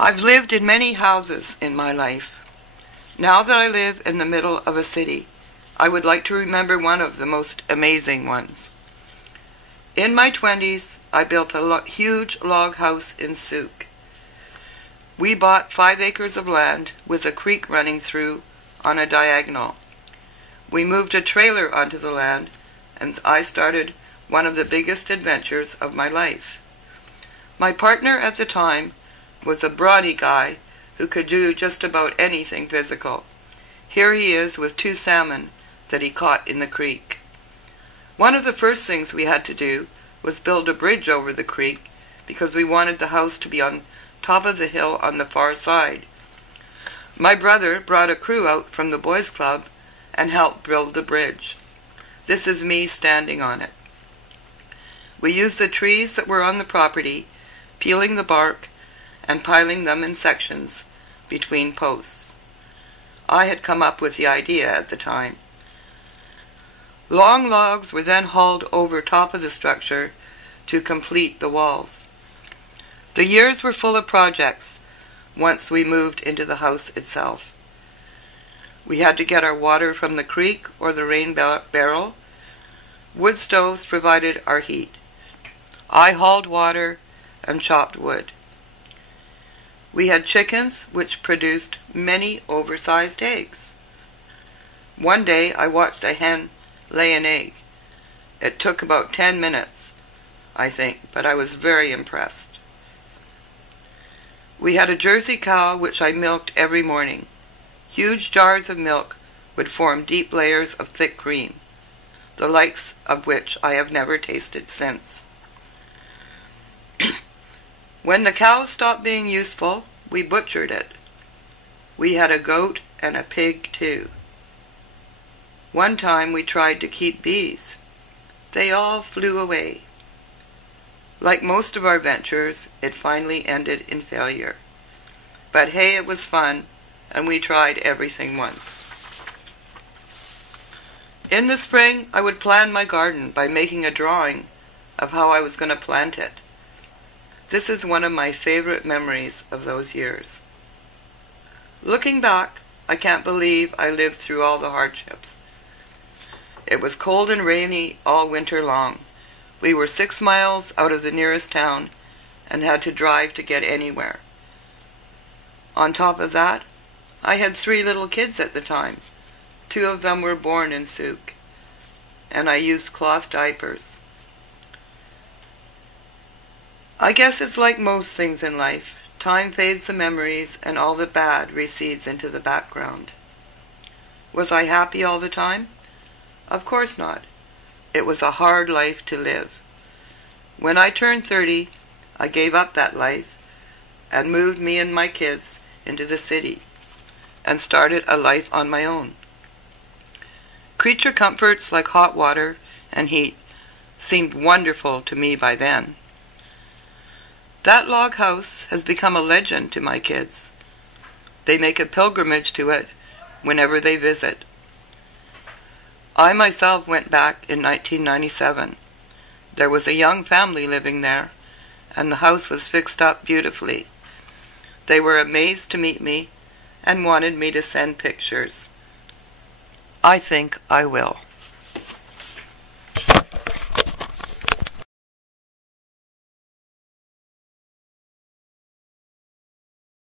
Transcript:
I've lived in many houses in my life. Now that I live in the middle of a city, I would like to remember one of the most amazing ones. In my 20s, I built a huge log house in Souk. We bought 5 acres of land with a creek running through on a diagonal. We moved a trailer onto the land, and I started one of the biggest adventures of my life. My partner at the time was a brawny guy who could do just about anything physical. Here he is with 2 salmon that he caught in the creek. One of the first things we had to do was build a bridge over the creek because we wanted the house to be on top of the hill on the far side. My brother brought a crew out from the boys' club and helped build the bridge. This is me standing on it. We used the trees that were on the property, peeling the bark and piling them in sections between posts. I had come up with the idea at the time. Long logs were then hauled over top of the structure to complete the walls. The years were full of projects once we moved into the house itself. We had to get our water from the creek or the rain barrel. Wood stoves provided our heat. I hauled water and chopped wood. We had chickens which produced many oversized eggs. One day I watched a hen lay an egg. It took about 10 minutes, I think, but I was very impressed. We had a Jersey cow which I milked every morning. Huge jars of milk would form deep layers of thick cream, the likes of which I have never tasted since. When the cow stopped being useful, we butchered it. We had a goat and a pig too. One time we tried to keep bees. They all flew away. Like most of our ventures, it finally ended in failure. But hey, it was fun, and we tried everything once. In the spring, I would plan my garden by making a drawing of how I was going to plant it. This is one of my favorite memories of those years. Looking back, I can't believe I lived through all the hardships. It was cold and rainy all winter long. We were 6 miles out of the nearest town and had to drive to get anywhere. On top of that, I had 3 little kids at the time. 2 of them were born in Souk, and I used cloth diapers. I guess it's like most things in life. Time fades the memories and all the bad recedes into the background. Was I happy all the time? Of course not. It was a hard life to live. When I turned 30, I gave up that life and moved me and my kids into the city and started a life on my own. Creature comforts like hot water and heat seemed wonderful to me by then. That log house has become a legend to my kids. They make a pilgrimage to it whenever they visit. I myself went back in 1997. There was a young family living there, and the house was fixed up beautifully. They were amazed to meet me and wanted me to send pictures. I think I will.